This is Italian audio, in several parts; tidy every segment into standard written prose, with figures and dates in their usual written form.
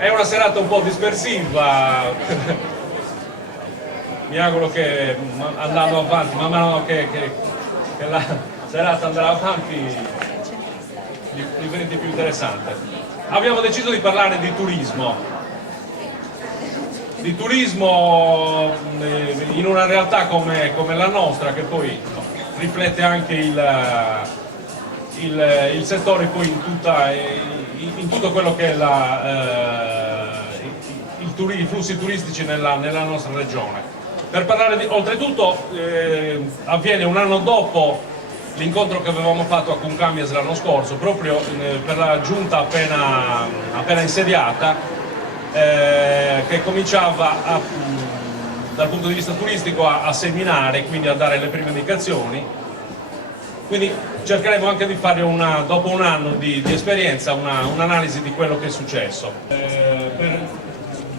È una serata un po' dispersiva, mi auguro che andando avanti, man mano che la serata andrà avanti, diventi più interessante. Abbiamo deciso di parlare di turismo in una realtà come la nostra, che poi riflette anche il settore poi in tutto quello che è i flussi turistici nella nostra regione. Per parlare oltretutto avviene un anno dopo l'incontro che avevamo fatto a Concamias l'anno scorso, proprio per la giunta appena insediata, che cominciava dal punto di vista turistico a seminare, quindi a dare le prime indicazioni. Quindi cercheremo anche di fare dopo un anno di esperienza un'analisi di quello che è successo, per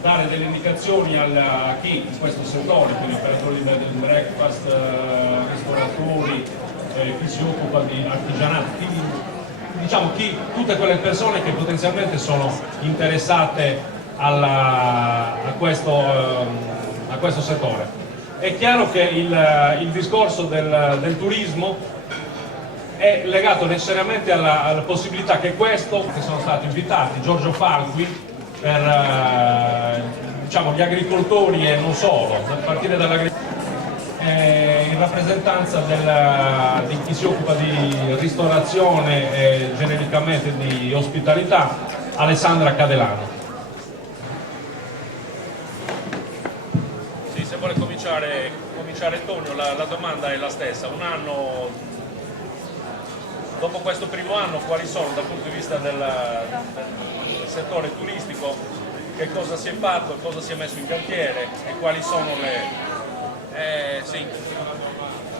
dare delle indicazioni a chi in questo settore, quindi operatori del breakfast, ristoratori, chi si occupa di artigianato, tutte quelle persone che potenzialmente sono interessate a questo settore. È chiaro che il discorso del turismo è legato necessariamente alla possibilità che sono stati invitati Giorgio Falqui per gli agricoltori e non solo, a partire dall'agricoltura, in rappresentanza di chi si occupa di ristorazione e genericamente di ospitalità, Alessandra Cadelano. Sì, se vuole cominciare Tonio, la domanda è la stessa. Un anno dopo questo primo anno, quali sono dal punto di vista del settore turistico, che cosa si è fatto, cosa si è messo in cantiere e quali sono sì.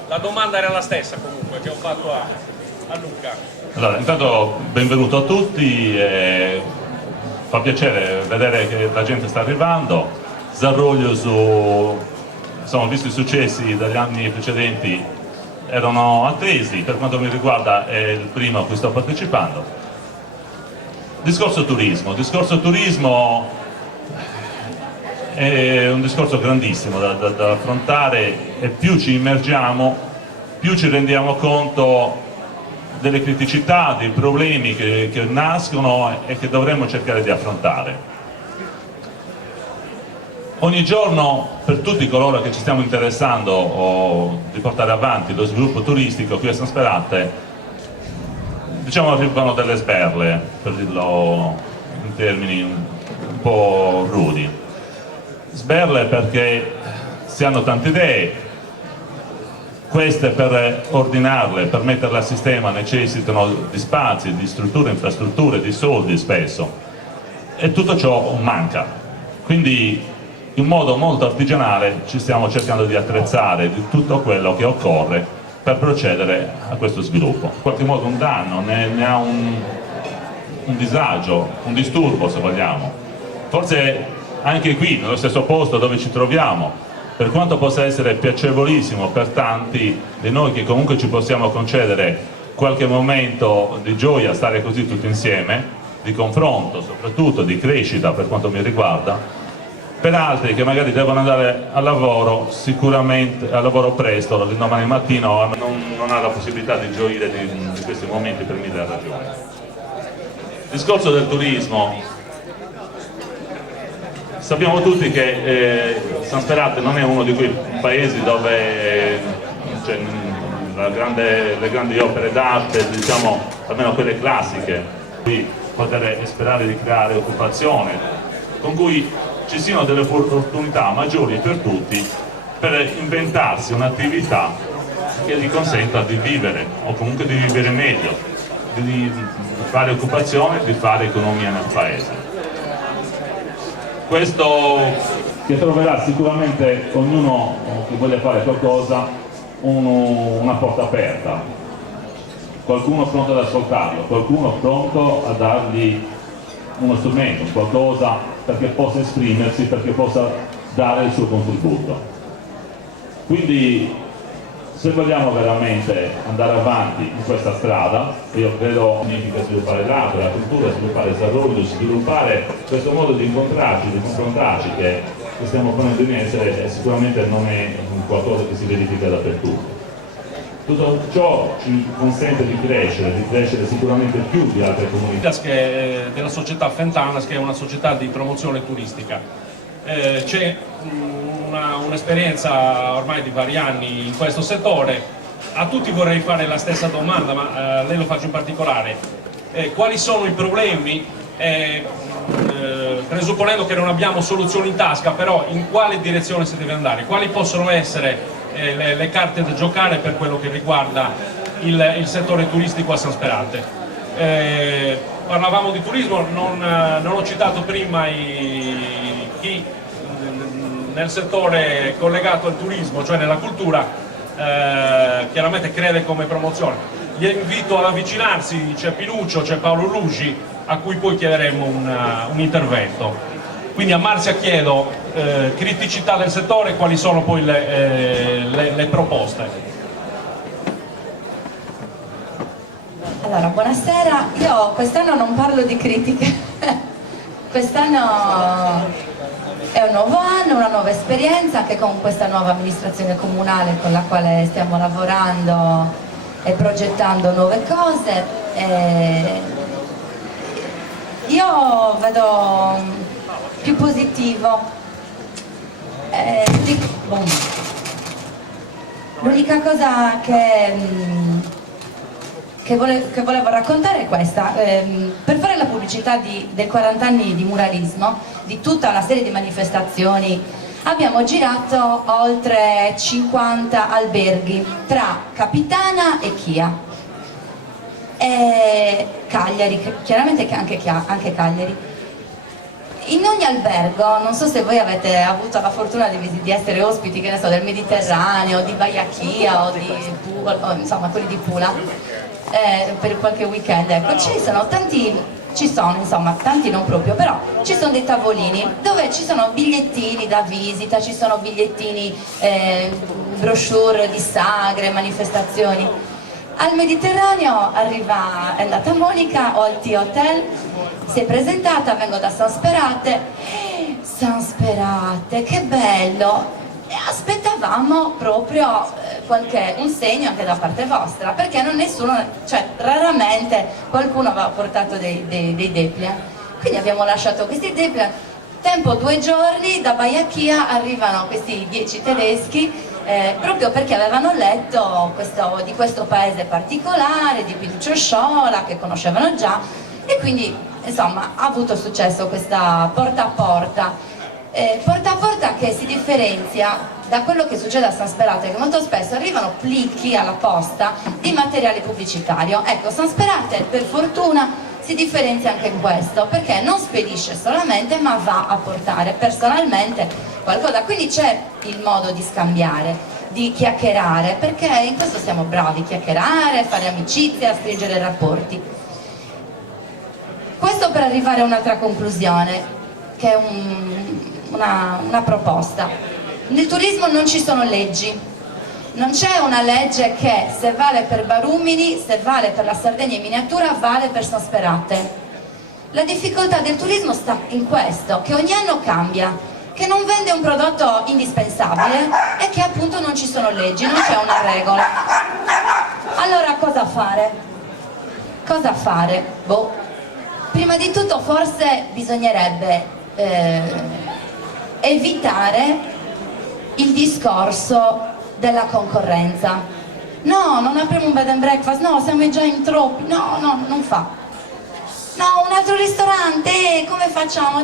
La domanda era la stessa comunque che ho fatto a Luca. Allora, intanto benvenuto a tutti, fa piacere vedere che la gente sta arrivando. Zarroglio visto i successi dagli anni precedenti, erano attesi, per quanto mi riguarda è il primo a cui sto partecipando. Discorso turismo è un discorso grandissimo da affrontare, e più ci immergiamo, più ci rendiamo conto delle criticità, dei problemi che nascono e che dovremmo cercare di affrontare. Ogni giorno, per tutti coloro che ci stiamo interessando di portare avanti lo sviluppo turistico qui a San Sperate, diciamo arrivano delle sberle, per dirlo in termini un po' rudi. Sberle perché si hanno tante idee, queste per ordinarle, per metterle a sistema necessitano di spazi, di strutture, infrastrutture, di soldi spesso, e tutto ciò manca. Quindi in modo molto artigianale ci stiamo cercando di attrezzare di tutto quello che occorre per procedere a questo sviluppo. In qualche modo un danno, ne ha un disagio, un disturbo se vogliamo. Forse anche qui, nello stesso posto dove ci troviamo, per quanto possa essere piacevolissimo per tanti di noi che comunque ci possiamo concedere qualche momento di gioia, stare così tutti insieme, di confronto, soprattutto di crescita per quanto mi riguarda, per altri che magari devono andare al lavoro, sicuramente al lavoro presto, l'indomani mattino non ha la possibilità di gioire di questi momenti per mille ragioni. Il discorso del turismo, sappiamo tutti che San Sperate non è uno di quei paesi dove le grandi opere d'arte, diciamo almeno quelle classiche, qui poter sperare di creare occupazione, con cui ci siano delle opportunità maggiori per tutti per inventarsi un'attività che gli consenta di vivere, o comunque di vivere meglio, di fare occupazione, di fare economia nel paese. Questo che troverà sicuramente ognuno che voglia fare qualcosa una porta aperta, qualcuno pronto ad ascoltarlo, qualcuno pronto a dargli uno strumento, qualcosa perché possa esprimersi, perché possa dare il suo contributo. Quindi se vogliamo veramente andare avanti in questa strada, io credo significa sviluppare l'arte, la cultura, sviluppare il desarrollo, sviluppare questo modo di incontrarci, di confrontarci che stiamo ponendo in essere, sicuramente non è qualcosa che si verifica dappertutto. Tutto ciò ci consente di crescere sicuramente più di altre comunità. Della società Fentanas, che è una società di promozione turistica. C'è un'esperienza ormai di vari anni in questo settore. A tutti vorrei fare la stessa domanda, ma a lei lo faccio in particolare. Quali sono i problemi? Presupponendo che non abbiamo soluzioni in tasca, però in quale direzione si deve andare? Quali possono essere le carte da giocare per quello che riguarda il settore turistico a San Sperate? Parlavamo di turismo, non ho citato prima chi nel settore collegato al turismo, cioè nella cultura, chiaramente crede come promozione. Gli invito ad avvicinarsi, c'è Pinuccio, c'è Paolo Lugi, a cui poi chiederemo un intervento. Quindi a Marzia chiedo criticità del settore, quali sono poi le proposte. Allora, buonasera. Io quest'anno non parlo di critiche, quest'anno è un nuovo anno, una nuova esperienza, anche con questa nuova amministrazione comunale con la quale stiamo lavorando e progettando nuove cose. Io vedo più positivo. L'unica cosa che volevo raccontare è questa. Per fare la pubblicità dei 40 anni di muralismo, di tutta una serie di manifestazioni, abbiamo girato oltre 50 alberghi tra Capitana e Chia e Cagliari, chiaramente anche Cagliari. In ogni albergo, non so se voi avete avuto la fortuna di essere ospiti, che ne so, del Mediterraneo, di Baia Chia o di Pula, o, insomma quelli di Pula, per qualche weekend, ecco, ci sono tanti non proprio, però ci sono dei tavolini dove ci sono bigliettini da visita, ci sono bigliettini, brochure di sagre, manifestazioni. Al Mediterraneo è andata Monica o al T-Hotel, si è presentata, vengo da San Sperate, che bello! E aspettavamo proprio un segno anche da parte vostra, perché raramente qualcuno aveva portato dei dépliant. Quindi abbiamo lasciato questi dépliant, tempo 2 giorni, da Baia Chia arrivano questi 10 tedeschi, proprio perché avevano letto di questo paese particolare, di Pinuccio Sciola, che conoscevano già, e quindi insomma ha avuto successo questa porta a porta che si differenzia da quello che succede a San Sperate, che molto spesso arrivano plicchi alla posta di materiale pubblicitario. Ecco, San Sperate per fortuna si differenzia anche in questo, perché non spedisce solamente, ma va a portare personalmente qualcosa. Quindi c'è il modo di scambiare, di chiacchierare, perché in questo siamo bravi, chiacchierare, fare amicizia, stringere rapporti. Questo per arrivare a un'altra conclusione, che è una proposta. Nel turismo non ci sono leggi. Non c'è una legge che se vale per Barumini, se vale per la Sardegna in miniatura, vale per San Sperate. La difficoltà del turismo sta in questo, che ogni anno cambia, che non vende un prodotto indispensabile e che appunto non ci sono leggi, non c'è una regola. Allora cosa fare? Cosa fare? Boh. Prima di tutto forse bisognerebbe evitare il discorso della concorrenza. No, non apriamo un bed and breakfast, no, siamo già in troppi, no, non fa. No, un altro ristorante, come facciamo?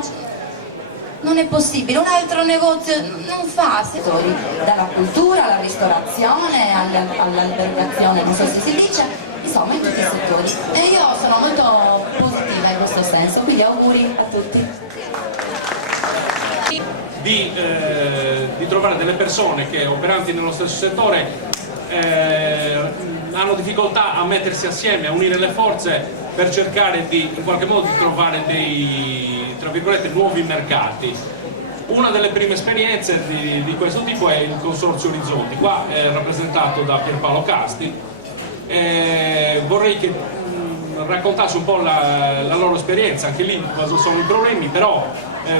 Non è possibile, un altro negozio, non fa. Settori, dalla cultura alla ristorazione, all'albergazione, non so se si dice, insomma in tutti i settori. E io sono molto positiva in questo senso, quindi auguri a tutti. Di trovare delle persone che operanti nello stesso settore hanno difficoltà a mettersi assieme, a unire le forze per cercare in qualche modo di trovare dei, tra virgolette, nuovi mercati. Una delle prime esperienze di questo tipo è il Consorzio Orizzonti, qua è rappresentato da Pierpaolo Casti. Vorrei che raccontasse un po' la loro esperienza, anche lì cosa sono i problemi, però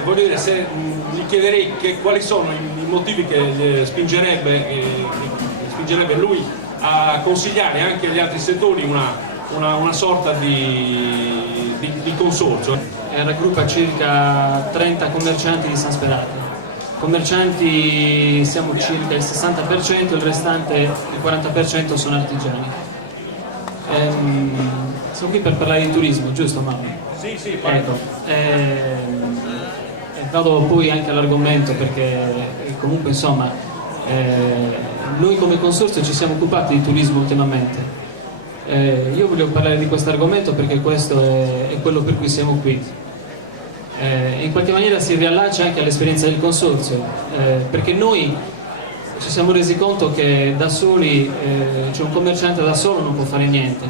voglio dire, gli chiederei quali sono i motivi che spingerebbe lui a consigliare anche agli altri settori una sorta di consorzio. Raggruppa circa 30 commercianti di San Sperato. Commercianti siamo circa il 60%, il restante il 40% sono artigiani. Sono qui per parlare di turismo, giusto Mauro? Sì, Ecco, vado poi anche all'argomento perché comunque insomma noi come consorzio ci siamo occupati di turismo ultimamente. Io voglio parlare di questo argomento perché questo è quello per cui siamo qui. In qualche maniera si riallaccia anche all'esperienza del consorzio, perché noi ci siamo resi conto che da soli, cioè un commerciante da solo non può fare niente,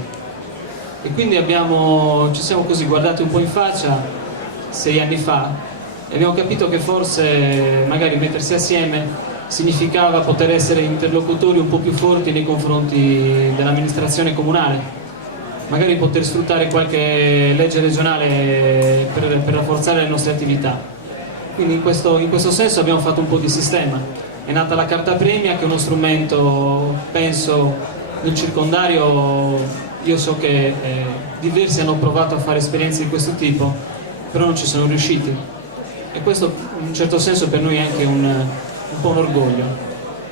e quindi ci siamo così guardati un po' in faccia 6 anni fa e abbiamo capito che forse magari mettersi assieme significava poter essere interlocutori un po' più forti nei confronti dell'amministrazione comunale, magari poter sfruttare qualche legge regionale per rafforzare le nostre attività. Quindi in questo senso abbiamo fatto un po' di sistema. È nata la carta premia, che è uno strumento, penso, nel circondario. Io so che diversi hanno provato a fare esperienze di questo tipo, però non ci sono riusciti, e questo in un certo senso per noi è anche un po' un orgoglio.